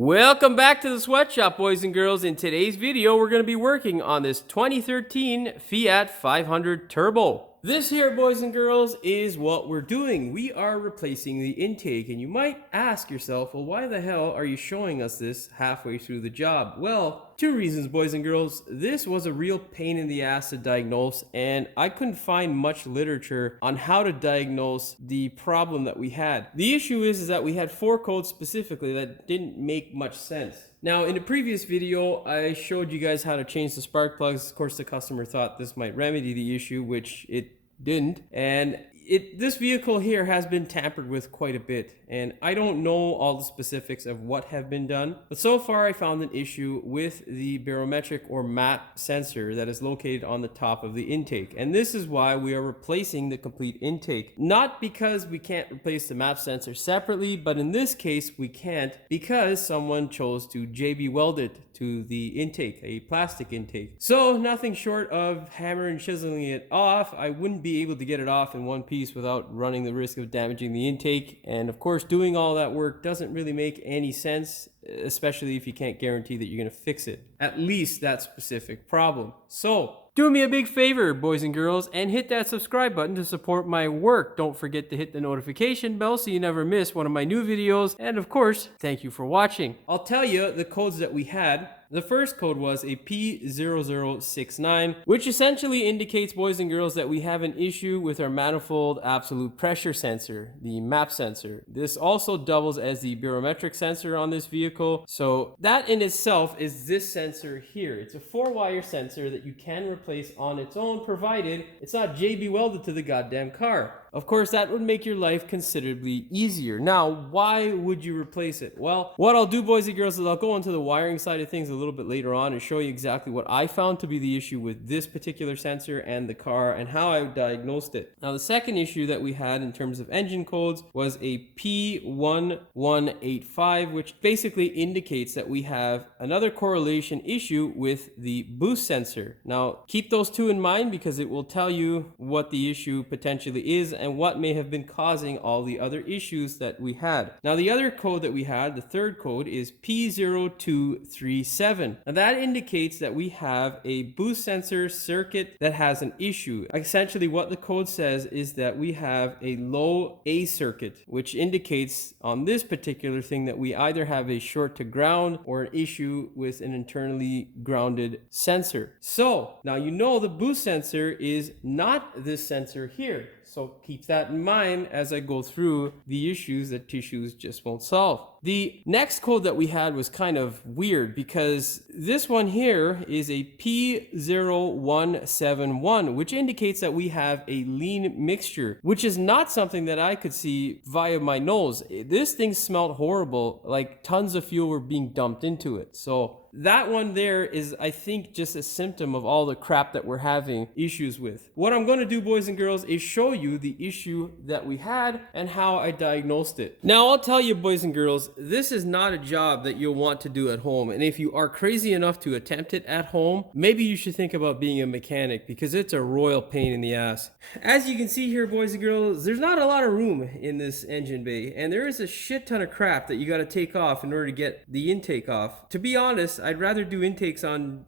Welcome back to the sweatshop, boys and girls. In today's video, we're going to be working on this 2013 Fiat 500 Turbo. This here, boys and girls, is what we're doing. We are replacing the intake, and you might ask yourself, well, why the hell are you showing us this halfway through the job? Well, two reasons, boys and girls. This was a real pain in the ass to diagnose, and I couldn't find much literature on how to diagnose the problem that we had. The issue is that we had four codes specifically that didn't make much sense. Now, in the previous video, I showed you guys how to change the spark plugs. Of course, the customer thought this might remedy the issue, which it didn't. And this vehicle here has been tampered with quite a bit, and I don't know all the specifics of what have been done, but so far I found an issue with the barometric or map sensor that is located on the top of the intake, and this is why we are replacing the complete intake. Not because we can't replace the map sensor separately, but in this case we can't because someone chose to JB weld it to the intake, a plastic intake. So nothing short of hammer and chiseling it off. I wouldn't be able to get it off in one piece without running the risk of damaging the intake, and of course doing all that work doesn't really make any sense, especially if you can't guarantee that you're going to fix it, at least that specific problem. So do me a big favor, boys and girls, and hit that subscribe button to support my work. Don't forget to hit the notification bell so you never miss one of my new videos, and of course, thank you for watching. I'll tell you the codes that we had. The first code was a P0069, which essentially indicates, boys and girls, that we have an issue with our manifold absolute pressure sensor, the map sensor. This also doubles as the barometric sensor on this vehicle. So that in itself is this sensor here. It's a 4-wire sensor that you can replace on its own, provided it's not JB welded to the goddamn car. Of course, that would make your life considerably easier. Now, why would you replace it? Well, what I'll do, boys and girls, is I'll go into the wiring side of things a little bit later on and show you exactly what I found to be the issue with this particular sensor and the car and how I diagnosed it. Now, the second issue that we had in terms of engine codes was a P1185, which basically indicates that we have another correlation issue with the boost sensor. Now, keep those two in mind because it will tell you what the issue potentially is and what may have been causing all the other issues that we had. Now, the other code that we had, the third code, is P0237. Now, that indicates that we have a boost sensor circuit that has an issue. Essentially, what the code says is that we have a low A circuit, which indicates on this particular thing that we either have a short to ground or an issue with an internally grounded sensor. So now you know the boost sensor is not this sensor here. So keep that in mind as I go through the issues that tissues just won't solve. The next code that we had was kind of weird because this one here is a P0171, which indicates that we have a lean mixture, which is not something that I could see via my nose. This thing smelled horrible, like tons of fuel were being dumped into it. So that one there is, I think, just a symptom of all the crap that we're having issues with. What I'm going to do, boys and girls, is show you the issue that we had and how I diagnosed it. Now, I'll tell you, boys and girls, this is not a job that you'll want to do at home. And if you are crazy enough to attempt it at home, maybe you should think about being a mechanic because it's a royal pain in the ass. As you can see here, boys and girls, there's not a lot of room in this engine bay, and there is a shit ton of crap that you got to take off in order to get the intake off. To be honest, I'd rather do intakes on,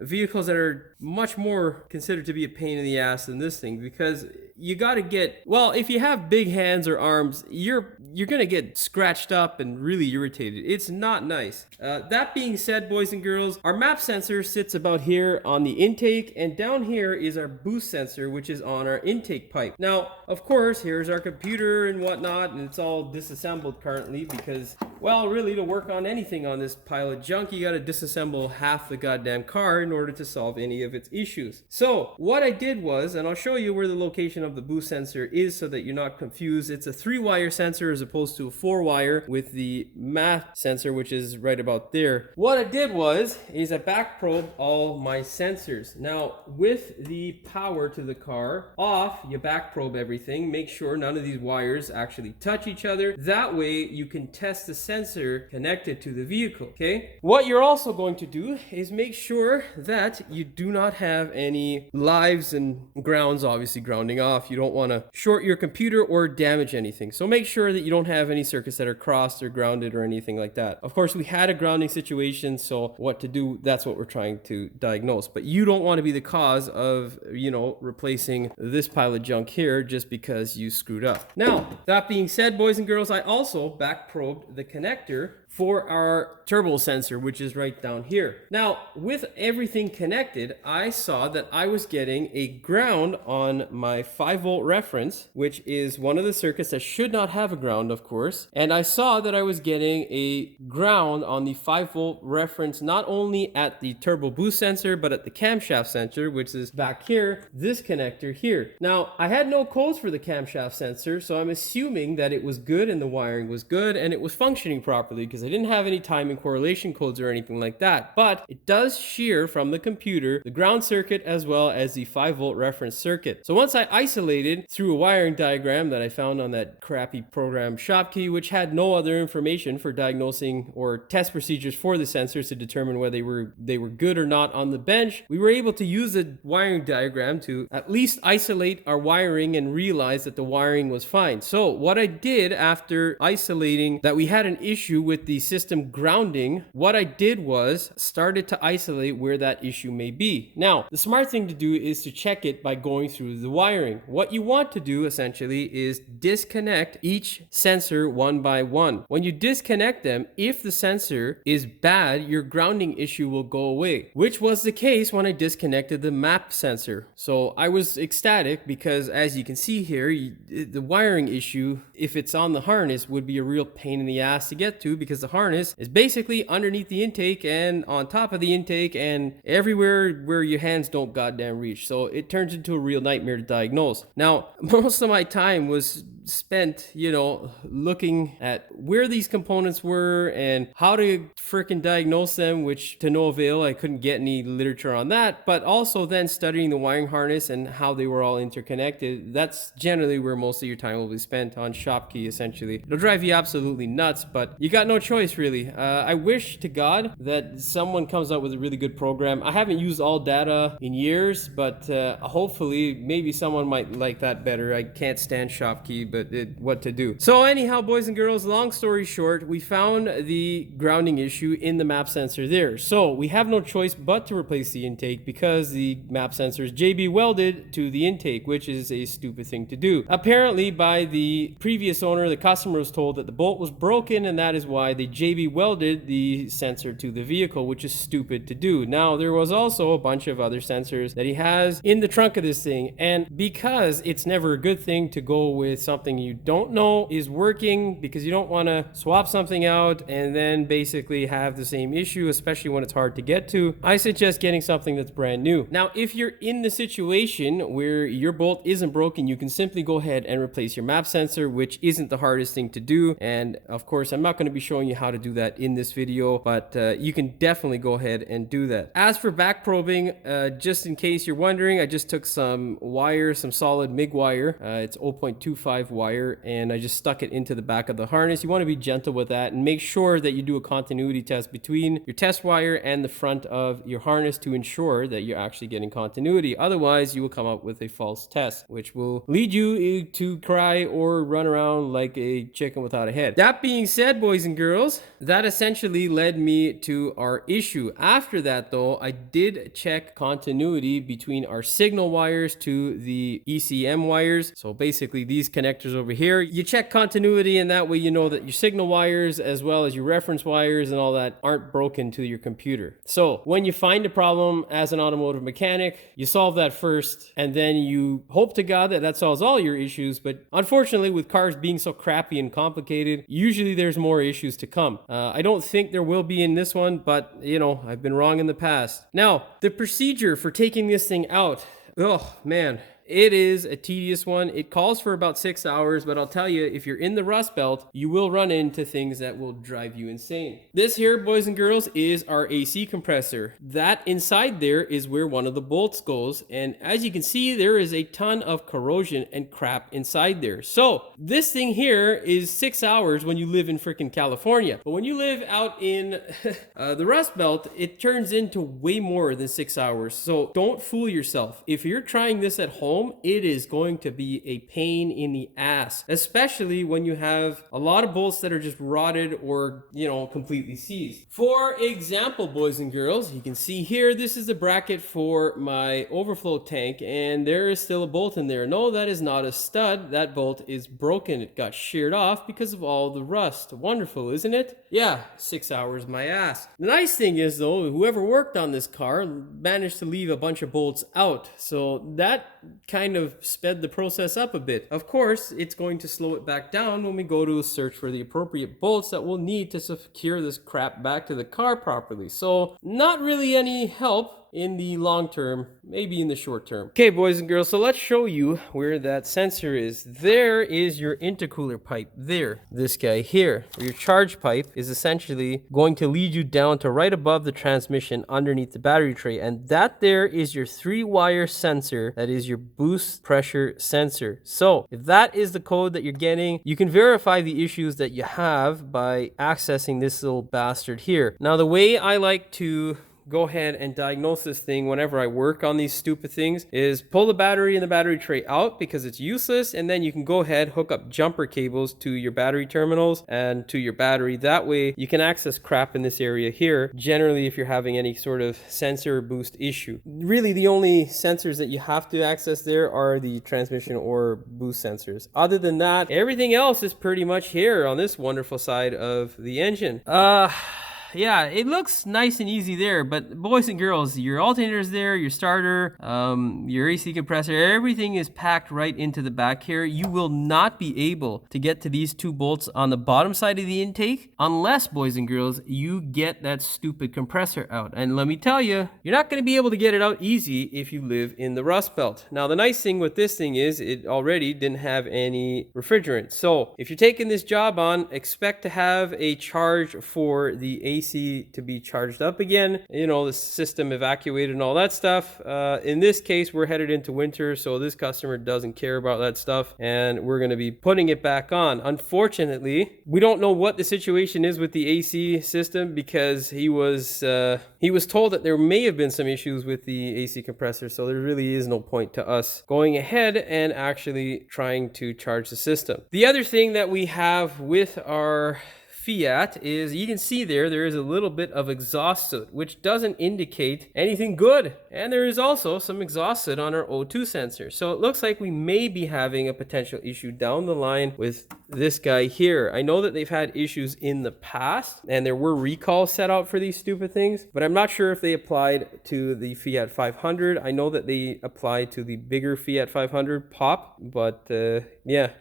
vehicles that are much more considered to be a pain in the ass than this thing, because you got to get, well, if you have big hands or arms, you're going to get scratched up and really irritated. It's not nice. That being said, boys and girls, our map sensor sits about here on the intake, and down here is our boost sensor, which is on our intake pipe. Now, of course, here's our computer and whatnot, and it's all disassembled currently because, well, really, to work on anything on this pile of junk, you got to disassemble half the goddamn car in order to solve any of its issues. So what I did was, and I'll show you where the location of the boost sensor is so that you're not confused. It's a 3-wire sensor as opposed to a 4-wire with the map sensor, which is right about there. What I did was I back probed all my sensors. Now, with the power to the car off, you back probe everything, make sure none of these wires actually touch each other. That way you can test the sensor sensor connected to the vehicle, okay? What you're also going to do is make sure that you do not have any lives and grounds, obviously grounding off. You don't want to short your computer or damage anything. So make sure that you don't have any circuits that are crossed or grounded or anything like that. Of course, we had a grounding situation, so what to do, that's what we're trying to diagnose. But you don't want to be the cause of, you know, replacing this pile of junk here just because you screwed up. Now, that being said, boys and girls, I also back probed the connector for our turbo sensor, which is right down here. Now, with everything connected, I saw that I was getting a ground on my 5-volt reference, which is one of the circuits that should not have a ground, of course. And I saw that I was getting a ground on the 5-volt reference, not only at the turbo boost sensor, but at the camshaft sensor, which is back here, this connector here. Now, I had no codes for the camshaft sensor, so I'm assuming that it was good and the wiring was good and it was functioning properly, because I didn't have any timing correlation codes or anything like that. But it does shear from the computer the ground circuit as well as the 5-volt reference circuit. So once I isolated through a wiring diagram that I found on that crappy program Shopkey, which had no other information for diagnosing or test procedures for the sensors to determine whether they were good or not on the bench, we were able to use a wiring diagram to at least isolate our wiring and realize that the wiring was fine. So what I did after isolating that we had an issue with the system grounding, what I did was started to isolate where that issue may be. Now, the smart thing to do is to check it by going through the wiring. What you want to do essentially is disconnect each sensor one by one. When you disconnect them, if the sensor is bad, your grounding issue will go away, which was the case when I disconnected the map sensor. So I was ecstatic because, as you can see here, the wiring issue, if it's on the harness, would be a real pain in the ass to get to, because the harness is basically underneath the intake and on top of the intake and everywhere where your hands don't goddamn reach. So it turns into a real nightmare to diagnose. Now, most of my time was spent, you know, looking at where these components were and how to freaking diagnose them, which to no avail. I couldn't get any literature on that, but also then studying the wiring harness and how they were all interconnected. That's generally where most of your time will be spent, on Shopkey, essentially. It'll drive you absolutely nuts, but you got no choice, really. I wish to God that someone comes up with a really good program. I haven't used all data in years, but hopefully maybe someone might like that better. I can't stand Shopkey, but what to do. So anyhow, boys and girls, long story short, we found the grounding issue in the map sensor there. So we have no choice but to replace the intake because the map sensor is JB welded to the intake, which is a stupid thing to do. Apparently, by the previous owner, the customer was told that the bolt was broken, and that is why they JB welded the sensor to the vehicle, which is stupid to do. Now, there was also a bunch of other sensors that he has in the trunk of this thing, and because it's never a good thing to go with something you don't know is working, because you don't want to swap something out and then basically have the same issue, especially when it's hard to get to. I suggest getting something that's brand new. Now, if you're in the situation where your bolt isn't broken, you can simply go ahead and replace your map sensor, which isn't the hardest thing to do. And of course, I'm not going to be showing you how to do that in this video, but you can definitely go ahead and do that. As for back probing, just in case you're wondering, I just took some wire, some solid MIG wire. It's 0.25 wire, and I just stuck it into the back of the harness. You want to be gentle with that and make sure that you do a continuity test between your test wire and the front of your harness to ensure that you're actually getting continuity. Otherwise, you will come up with a false test, which will lead you to cry or run around like a chicken without a head. That being said, boys and girls, that essentially led me to our issue. After that, though, I did check continuity between our signal wires to the ECM wires. So basically these connectors over here, you check continuity, and that way you know that your signal wires as well as your reference wires and all that aren't broken to your computer. So when you find a problem as an automotive mechanic, you solve that first, and then you hope to God that that solves all your issues. But unfortunately, with cars being so crappy and complicated, usually there's more issues to come. I don't think there will be in this one, but you know, I've been wrong in the past. Now, the procedure for taking this thing out, oh man, It is a tedious one. It calls for about 6 hours, but I'll tell you, if you're in the Rust Belt, you will run into things that will drive you insane. This here, boys and girls, is our AC compressor. That inside there is where one of the bolts goes, and as you can see, there is a ton of corrosion and crap inside there. So this thing here is 6 hours when you live in freaking California, but when you live out in the Rust Belt, it turns into way more than 6 hours. So don't fool yourself. If you're trying this at home, it is going to be a pain in the ass, especially when you have a lot of bolts that are just rotted or, you know, completely seized. For example, boys and girls, you can see here, this is the bracket for my overflow tank, and there is still a bolt in there. No, that is not a stud. That bolt is broken. It got sheared off because of all the rust. Wonderful, isn't it? Yeah, 6 hours my ass. The nice thing is though, whoever worked on this car managed to leave a bunch of bolts out. So that kind of sped the process up a bit. Of course, it's going to slow it back down when we go to search for the appropriate bolts that we'll need to secure this crap back to the car properly. So not really any help in the long term, maybe in the short term. Okay, boys and girls, so let's show you where that sensor is. There is your intercooler pipe there. This guy here, your charge pipe, is essentially going to lead you down to right above the transmission underneath the battery tray, and that there is your 3-wire sensor. That is your boost pressure sensor. So if that is the code that you're getting, you can verify the issues that you have by accessing this little bastard here. Now, the way I like to go ahead and diagnose this thing whenever I work on these stupid things is pull the battery and the battery tray out because it's useless, and then you can go ahead, hook up jumper cables to your battery terminals and to your battery. That way you can access crap in this area here, generally if you're having any sort of sensor boost issue. Really the only sensors that you have to access there are the transmission or boost sensors. Other than that, everything else is pretty much here on this wonderful side of the engine. Yeah, it looks nice and easy there, but boys and girls, your alternator's there, your starter, your AC compressor, everything is packed right into the back here. You will not be able to get to these 2 bolts on the bottom side of the intake unless, boys and girls, you get that stupid compressor out. And let me tell you, you're not going to be able to get it out easy if you live in the Rust Belt. Now, the nice thing with this thing is it already didn't have any refrigerant. So if you're taking this job on, expect to have a charge for the AC to be charged up again, you know, the system evacuated and all that stuff. In this case, we're headed into winter, so this customer doesn't care about that stuff, and we're going to be putting it back on. Unfortunately, we don't know what the situation is with the AC system because he was told that there may have been some issues with the AC compressor, so there really is no point to us going ahead and actually trying to charge the system. The other thing that we have with our Fiat is, you can see there is a little bit of exhaust soot, which doesn't indicate anything good. And there is also some exhaust soot on our O2 sensor. So it looks like we may be having a potential issue down the line with this guy here. I know that they've had issues in the past and there were recalls set out for these stupid things, but I'm not sure if they applied to the Fiat 500. I know that they apply to the bigger Fiat 500 pop, but yeah.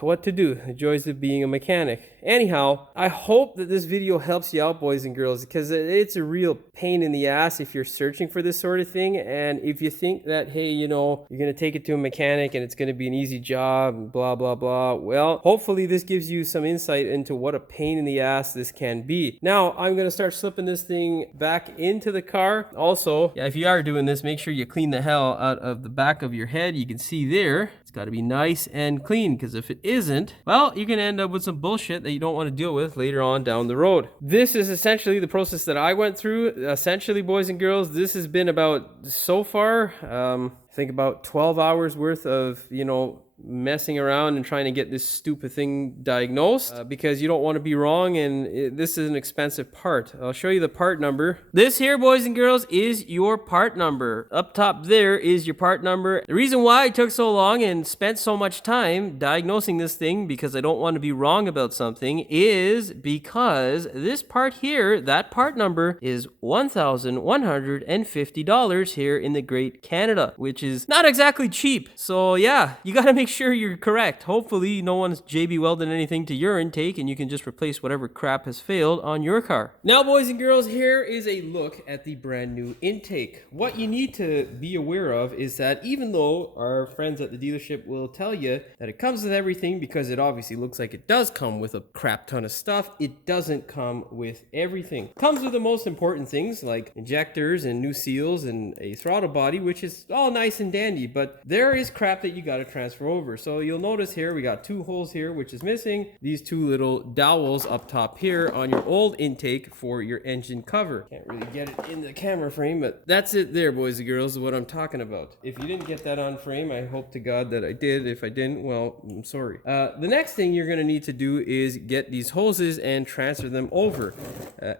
What to do? The joys of being a mechanic. Anyhow, I hope that this video helps you out, boys and girls, because it's a real pain in the ass if you're searching for this sort of thing. And if you think that, hey, you know, you're going to take it to a mechanic and it's going to be an easy job and blah, blah, blah. Well, hopefully this gives you some insight into what a pain in the ass this can be. Now, I'm going to start slipping this thing back into the car. Also, yeah, if you are doing this, make sure you clean the hell out of the back of your head. You can see there, it's got to be nice and clean, because if it isn't, well, you can end up with some bullshit that you don't want to deal with later on down the road. This is essentially the process that I went through. Essentially, boys and girls, this has been about, so far, I think about 12 hours worth of, you know, messing around and trying to get this stupid thing diagnosed because you don't want to be wrong, and this is an expensive part. I'll show you the part number. This here, boys and girls, is your part number. Up top there is your part number. The reason why I took so long and spent so much time diagnosing this thing, because I don't want to be wrong about something, is because this part here, that part number, is $1,150 here in the Great Canada, which is not exactly cheap. So yeah, you gotta make sure you're correct. Hopefully no one's JB welding anything to your intake and you can just replace whatever crap has failed on your car. Now, boys and girls, here is a look at the brand new intake. What you need to be aware of is that even though our friends at the dealership will tell you that it comes with everything, because it obviously looks like it does come with a crap ton of stuff, it doesn't come with everything. It comes with the most important things like injectors and new seals and a throttle body, which is all nice and dandy, but there is crap that you got to transfer over. So you'll notice here we got 2 holes here, which is missing. These 2 little dowels up top here on your old intake for your engine cover. Can't really get it in the camera frame, but that's it there, boys and girls, is what I'm talking about. If you didn't get that on frame, I hope to God that I did. If I didn't, well, I'm sorry. The next thing you're going to need to do is get these hoses and transfer them over.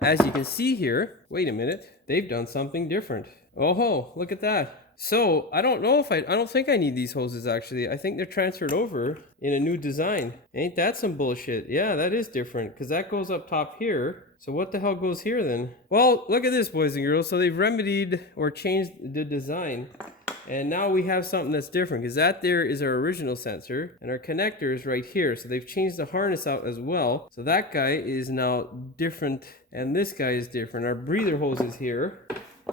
As you can see here, wait a minute, they've done something different. Oh ho, look at that. So I don't know if I don't think I need these hoses actually. I think they're transferred over in a new design. Ain't that some bullshit? Yeah, that is different because that goes up top here. So what the hell goes here then? Well, look at this, boys and girls. So they've remedied or changed the design. And now we have something that's different because that there is our original sensor and our connector is right here. So they've changed the harness out as well. So that guy is now different and this guy is different. Our breather hose is here.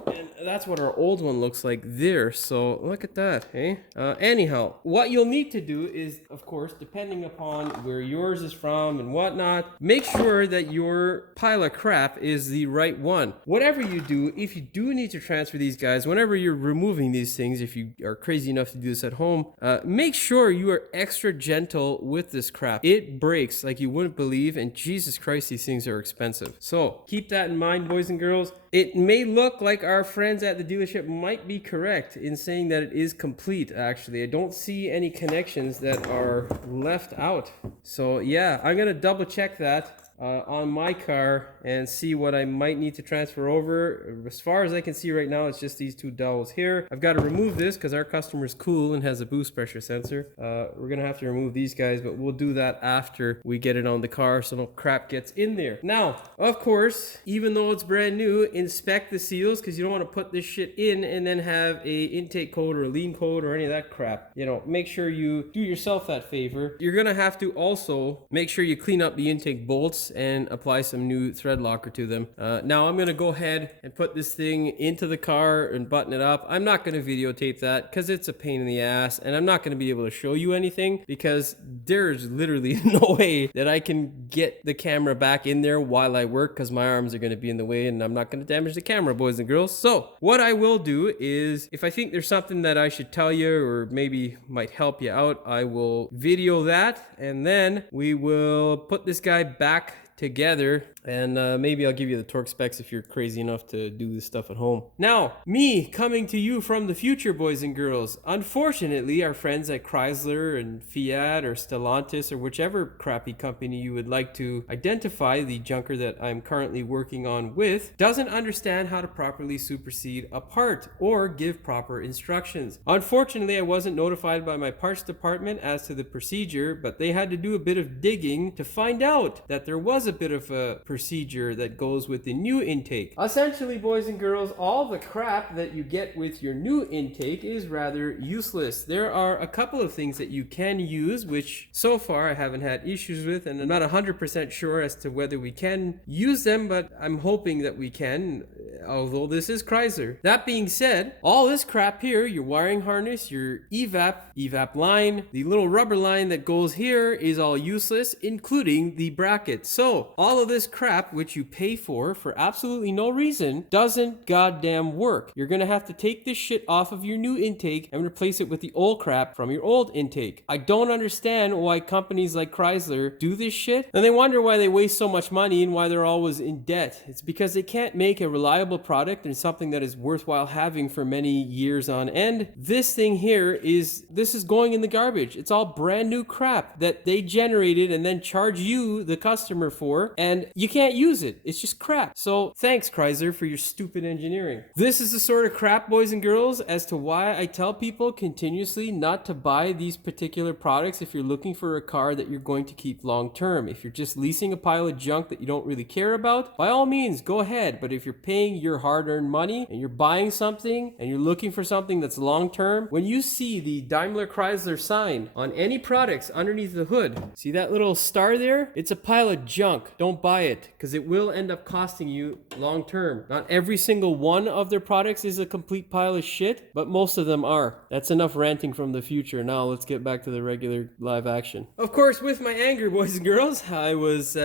And that's what our old one looks like there. So look at that, hey? Anyhow, what you'll need to do is, of course, depending upon where yours is from and whatnot, make sure that your pile of crap is the right one. Whatever you do, if you do need to transfer these guys, whenever you're removing these things, if you are crazy enough to do this at home, make sure you are extra gentle with this crap. It breaks like you wouldn't believe, and Jesus Christ, these things are expensive. So keep that in mind, boys and girls. It may look like our friends at the dealership might be correct in saying that it is complete, actually. I don't see any connections that are left out. So yeah, I'm gonna double check that on my car and see what I might need to transfer over. As far as I can see right now, it's just these 2 dowels here. I've got to remove this because our customer is cool and has a boost pressure sensor. We're gonna have to remove these guys, but we'll do that after we get it on the car so no crap gets in there. Now, of course, even though it's brand new, inspect the seals because you don't want to put this shit in and then have a intake code or a lean code or any of that crap. You know, make sure you do yourself that favor. You're gonna have to also make sure you clean up the intake bolts and apply some new thread locker to them. Now I'm gonna go ahead and put this thing into the car and button it up. I'm not gonna videotape that because it's a pain in the ass, and I'm not gonna be able to show you anything because there's literally no way that I can get the camera back in there while I work because my arms are gonna be in the way and I'm not gonna damage the camera, boys and girls. So what I will do is, if I think there's something that I should tell you or maybe might help you out, I will video that, and then we will put this guy back together, and maybe I'll give you the torque specs if you're crazy enough to do this stuff at home. Now, me coming to you from the future, boys and girls. Unfortunately, our friends at Chrysler and Fiat or Stellantis or whichever crappy company you would like to identify the junker that I'm currently working on with doesn't understand how to properly supersede a part or give proper instructions. Unfortunately, I wasn't notified by my parts department as to the procedure, but they had to do a bit of digging to find out that there was a bit of a procedure that goes with the new intake. Essentially, boys and girls, all the crap that you get with your new intake is rather useless. There are a couple of things that you can use, which so far I haven't had issues with, and I'm not 100% sure as to whether we can use them, but I'm hoping that we can, although this is Chrysler. That being said, all this crap here, your wiring harness, your evap line, the little rubber line that goes here is all useless, including the bracket. So all of this crap, which you pay for absolutely no reason, doesn't goddamn work. You're gonna have to take this shit off of your new intake and replace it with the old crap from your old intake. I don't understand why companies like Chrysler do this shit, and they wonder why they waste so much money and why they're always in debt. It's because they can't make a reliable product and something that is worthwhile having for many years on end. This thing here is going in the garbage. It's all brand new crap that they generated and then charge you, the customer, for, and you can't use it. It's just crap. So thanks, Chrysler, for your stupid engineering. This is the sort of crap, boys and girls, as to why I tell people continuously not to buy these particular products if you're looking for a car that you're going to keep long term. If you're just leasing a pile of junk that you don't really care about, by all means, go ahead. But if you're paying your hard-earned money and you're buying something and you're looking for something that's long-term, when you see the Daimler Chrysler sign on any products underneath the hood, see that little star there? It's a pile of junk. Don't buy it, because it will end up costing you long-term. Not every single one of their products is a complete pile of shit, but most of them are. That's enough ranting from the future. Now let's get back to the regular live action. Of course, with my anger, boys and girls, I was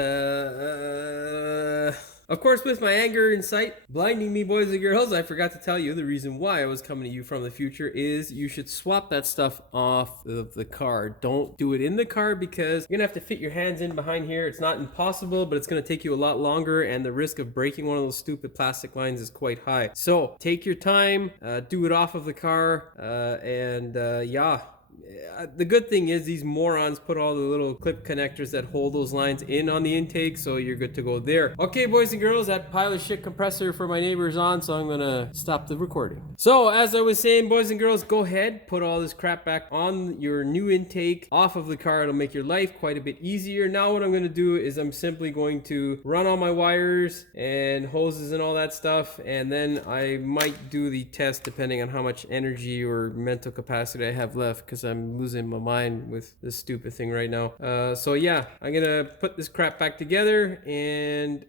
of course, with my anger in sight, blinding me, boys and girls, I forgot to tell you the reason why I was coming to you from the future is you should swap that stuff off of the car. Don't do it in the car, because you're gonna have to fit your hands in behind here. It's not impossible, but it's gonna take you a lot longer, and the risk of breaking one of those stupid plastic lines is quite high. So take your time, do it off of the car, yeah. The good thing is these morons put all the little clip connectors that hold those lines in on the intake, so you're good to go there. Okay, boys and girls, that pile of shit compressor for my neighbor is on, so I'm gonna stop the recording. So as I was saying, boys and girls, go ahead, put all this crap back on your new intake off of the car. It'll make your life quite a bit easier. Now what I'm gonna do is I'm simply going to run all my wires and hoses and all that stuff, and then I might do the test depending on how much energy or mental capacity I have left, because I'm losing my mind with this stupid thing right now. So yeah, I'm gonna put this crap back together, and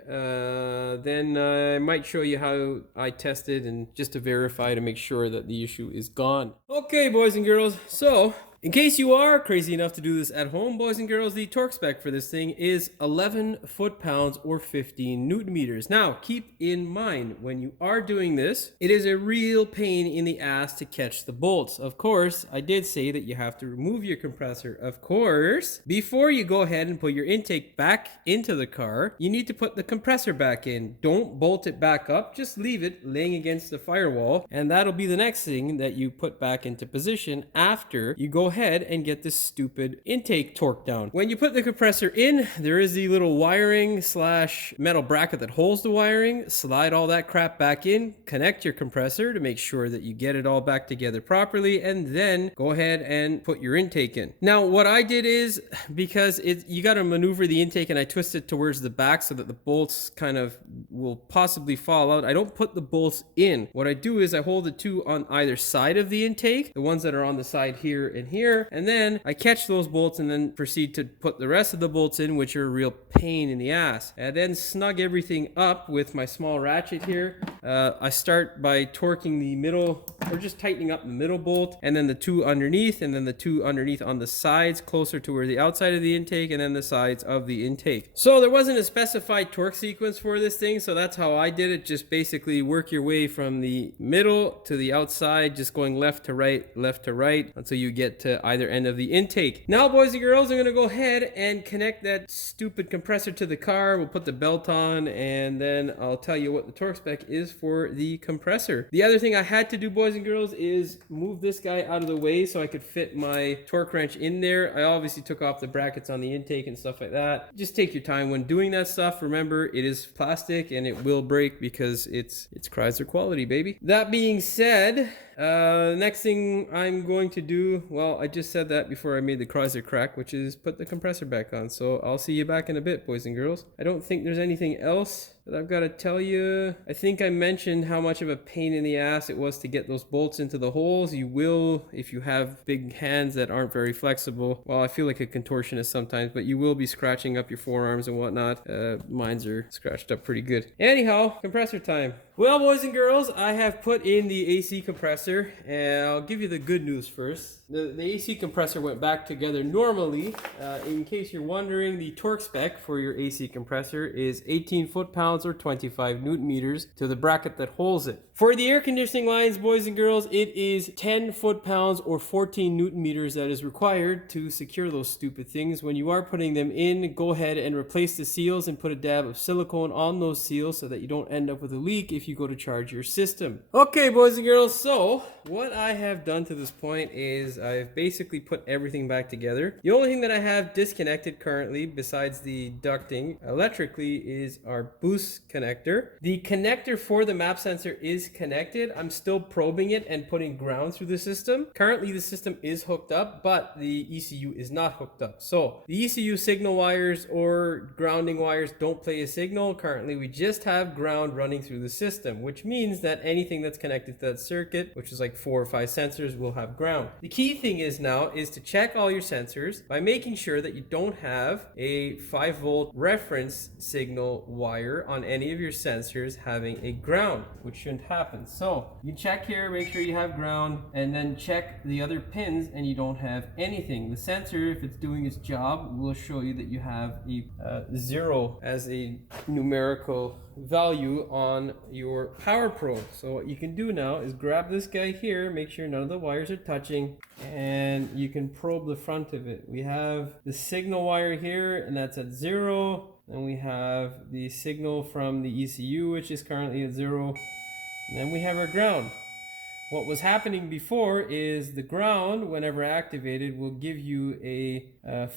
then I might show you how I tested, and just to verify to make sure that the issue is gone. Okay, boys and girls, so in case you are crazy enough to do this at home, boys and girls, the torque spec for this thing is 11 foot-pounds or 15 newton meters. Now, keep in mind, when you are doing this, it is a real pain in the ass to catch the bolts. Of course, I did say that you have to remove your compressor. Of course, before you go ahead and put your intake back into the car, you need to put the compressor back in. Don't bolt it back up, just leave it laying against the firewall, and that'll be the next thing that you put back into position after you go ahead and get this stupid intake torque down. When you put the compressor in, there is the little wiring slash metal bracket that holds the wiring. Slide all that crap back in, connect your compressor to make sure that you get it all back together properly, and then go ahead and put your intake in. Now what I did is, because you got to maneuver the intake, and I twist it towards the back so that the bolts kind of will possibly fall out. I don't put the bolts in. What I do is I hold the two on either side of the intake, the ones that are on the side here and here, and then I catch those bolts and then proceed to put the rest of the bolts in, which are a real pain in the ass. I then snug everything up with my small ratchet here. I start by torquing the middle, or just tightening up the middle bolt, and then the two underneath, and then the two underneath on the sides closer to where the outside of the intake, and then the sides of the intake. So there wasn't a specified torque sequence for this thing, so that's how I did it. Just basically work your way from the middle to the outside, just going left to right until you get to either end of the intake. Now, boys and girls, I'm gonna go ahead and connect that stupid compressor to the car. We'll put the belt on, and then I'll tell you what the torque spec is for the compressor. The other thing I had to do, boys and girls, is move this guy out of the way so I could fit my torque wrench in there. I obviously took off the brackets on the intake and stuff like that. Just take your time when doing that stuff. Remember, it is plastic and it will break because it's Chrysler quality, baby. That being said, next thing I'm going to do, well, I just said that before I made the Chrysler crack, which is put the compressor back on. So I'll see you back in a bit, boys and girls. I don't think there's anything else that I've got to tell you. I think I mentioned how much of a pain in the ass it was to get those bolts into the holes. You will, if you have big hands that aren't very flexible. Well, I feel like a contortionist sometimes, but you will be scratching up your forearms and whatnot. Mines are scratched up pretty good. Anyhow, compressor time. Well, boys and girls, I have put in the AC compressor, and I'll give you the good news first. The AC compressor went back together normally. In case you're wondering, the torque spec for your AC compressor is 18 foot-pounds or 25 newton meters to the bracket that holds it. For the air conditioning lines, boys and girls, it is 10 foot-pounds or 14 newton meters that is required to secure those stupid things. When you are putting them in, go ahead and replace the seals and put a dab of silicone on those seals so that you don't end up with a leak if you go to charge your system. Okay, boys and girls, so what I have done to this point is I've basically put everything back together. The only thing that I have disconnected currently, besides the ducting electrically, is our boost connector. The connector for the map sensor is connected. I'm still probing it and putting ground through the system. Currently the system is hooked up, but the ECU is not hooked up. So the ECU signal wires or grounding wires don't play a signal. Currently we just have ground running through the system. system, which means that anything that's connected to that circuit, which is like 4 or 5 sensors, will have ground. The key thing is now is to check all your sensors by making sure that you don't have a 5-volt reference signal wire on any of your sensors having a ground, which shouldn't happen. So you check here, make sure you have ground, and then check the other pins and you don't have anything. The sensor, if it's doing its job, will show you that you have a 0 as a numerical value on your power probe. So what you can do now is grab this guy here, make sure none of the wires are touching, and you can probe the front of it. We have the signal wire here, and that's at 0. And we have the signal from the ECU, which is currently at 0. And then we have our ground. What was happening before is the ground, whenever activated, will give you a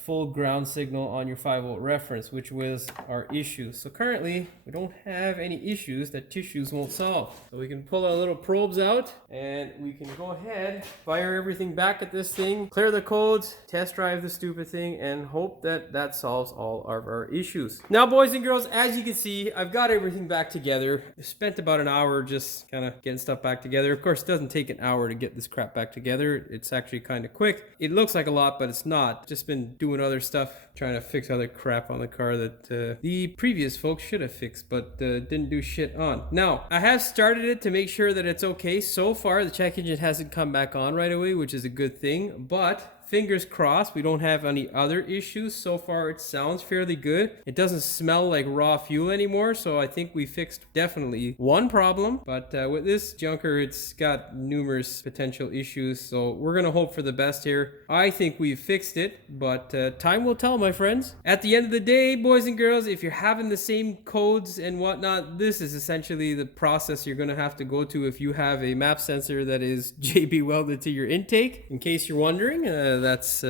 full ground signal on your 5-volt reference, which was our issue. So currently, we don't have any issues that tissues won't solve. So we can pull our little probes out and we can go ahead, fire everything back at this thing, clear the codes, test drive the stupid thing, and hope that that solves all of our issues. Now, boys and girls, as you can see, I've got everything back together. I spent about an hour just kind of getting stuff back together. Of course, it doesn't take an hour to get this crap back together. It's actually kind of quick. It looks like a lot, but it's not. Just been doing other stuff, trying to fix other crap on the car that the previous folks should have fixed, but didn't do shit on. Now, I have started it to make sure that it's okay. So far, the check engine hasn't come back on right away, which is a good thing, but fingers crossed we don't have any other issues. So far it sounds fairly good. It doesn't smell like raw fuel anymore, so I think we fixed definitely one problem. But with this junker, it's got numerous potential issues, so we're gonna hope for the best here. I think we've fixed it, but time will tell, my friends. At the end of the day, boys and girls, if you're having the same codes and whatnot, this is essentially the process you're gonna have to go to if you have a map sensor that is JB welded to your intake. In case you're wondering, that's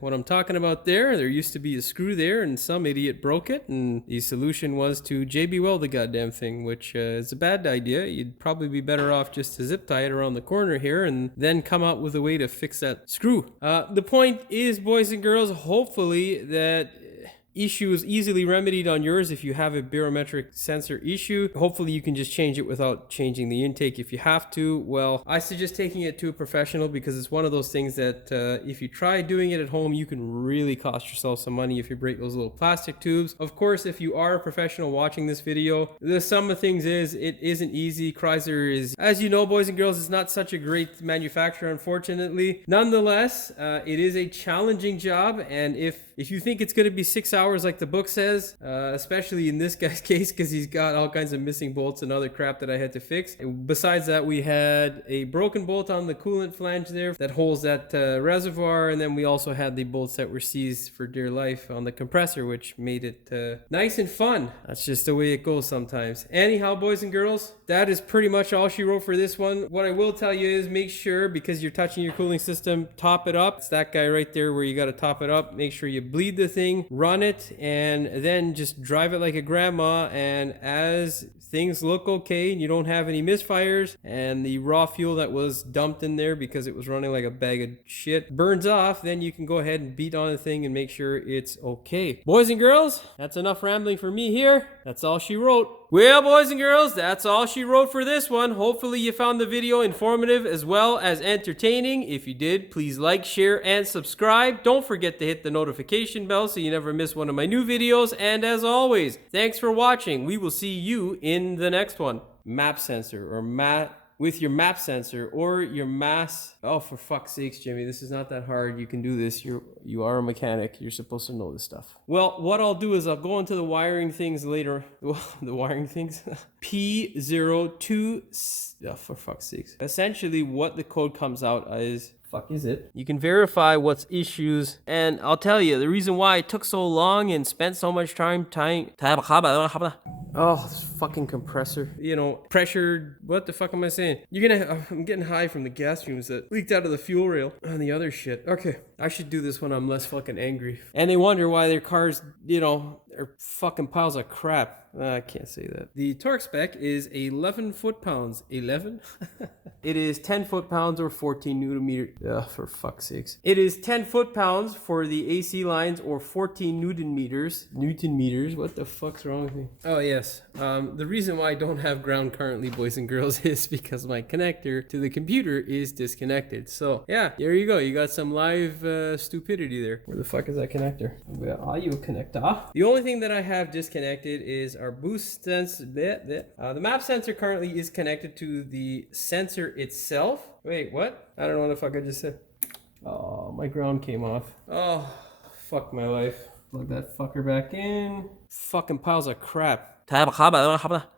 what I'm talking about there. There used to be a screw there and some idiot broke it, and the solution was to JB weld the goddamn thing, which is a bad idea. You'd probably be better off just to zip tie it around the corner here and then come up with a way to fix that screw. The point is, boys and girls, hopefully that issue is easily remedied on yours. If you have a barometric sensor issue, hopefully you can just change it without changing the intake. If you have to, well, I suggest taking it to a professional, because it's one of those things that if you try doing it at home, you can really cost yourself some money if you break those little plastic tubes. Of course, if you are a professional watching this video, the sum of things is it isn't easy. Chrysler is, as you know, boys and girls, is not such a great manufacturer, unfortunately. Nonetheless, it is a challenging job, and if you think it's going to be 6 hours like the book says, especially in this guy's case, because he's got all kinds of missing bolts and other crap that I had to fix. And besides that, we had a broken bolt on the coolant flange there that holds that reservoir, and then we also had the bolts that were seized for dear life on the compressor, which made it nice and fun. That's just the way it goes sometimes. Anyhow, boys and girls, that is pretty much all she wrote for this one. What I will tell you is make sure, because you're touching your cooling system, top it up. It's that guy right there where you got to top it up. Make sure you bleed the thing, run it, and then just drive it like a grandma. And as things look okay and you don't have any misfires, and the raw fuel that was dumped in there because it was running like a bag of shit burns off, then you can go ahead and beat on the thing and make sure it's okay. Boys and girls, that's enough rambling for me here. That's all she wrote. Well, boys and girls, that's all she wrote for this one. Hopefully you found the video informative as well as entertaining. If you did, please like, share, and subscribe. Don't forget to hit the notification bell so you never miss one of my new videos. And as always, thanks for watching. We will see you in the next one. Map sensor or with your map sensor or your mass. Oh, for fuck's sakes, Jimmy, this is not that hard. You can do this. You are a mechanic. You're supposed to know this stuff. Well, what I'll do is I'll go into the wiring things later. Well, the wiring things. P02. Oh, for fuck's sakes. Essentially, what the code comes out is. Fuck is it? You can verify what's issues, and I'll tell you the reason why it took so long and spent so much time tying. Oh, this fucking compressor. You know, pressure. What the fuck am I saying? I'm getting high from the gas fumes that leaked out of the fuel rail and the other shit. Okay, I should do this when I'm less fucking angry. And they wonder why their cars, you know, are fucking piles of crap. I can't say that. The torque spec is 11 foot-pounds. 11? It is 10 foot-pounds or 14 newton meters. Ugh, for fuck's sakes. It is 10 foot-pounds for the AC lines or 14 newton meters. Newton meters? What the fuck's wrong with me? Oh, yes. The reason why I don't have ground currently, boys and girls, is because my connector to the computer is disconnected. So, yeah, there you go. You got some live stupidity there. Where the fuck is that connector? We got audio connector. The only thing that I have disconnected is our boost sensor. The map sensor currently is connected to the sensor itself. Wait, what? I don't know what the fuck I just said. Oh, my ground came off. Oh, fuck my life. Plug that fucker back in. Fucking piles of crap. 睇下白卡咪啦，